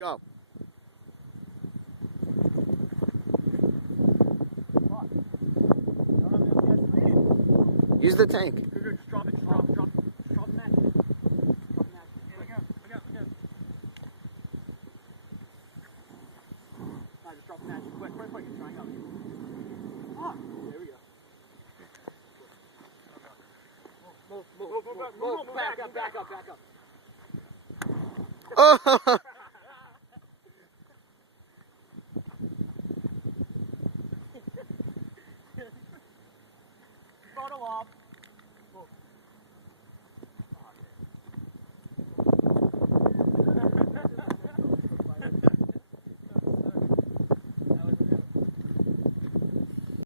Go. Use the tank. Good, just drop it, just drop the match. Drop the match. Look out. Alright, just drop the match. Quick, it's drying up. Ah, there we go. Move, back up. Oh! Photo op.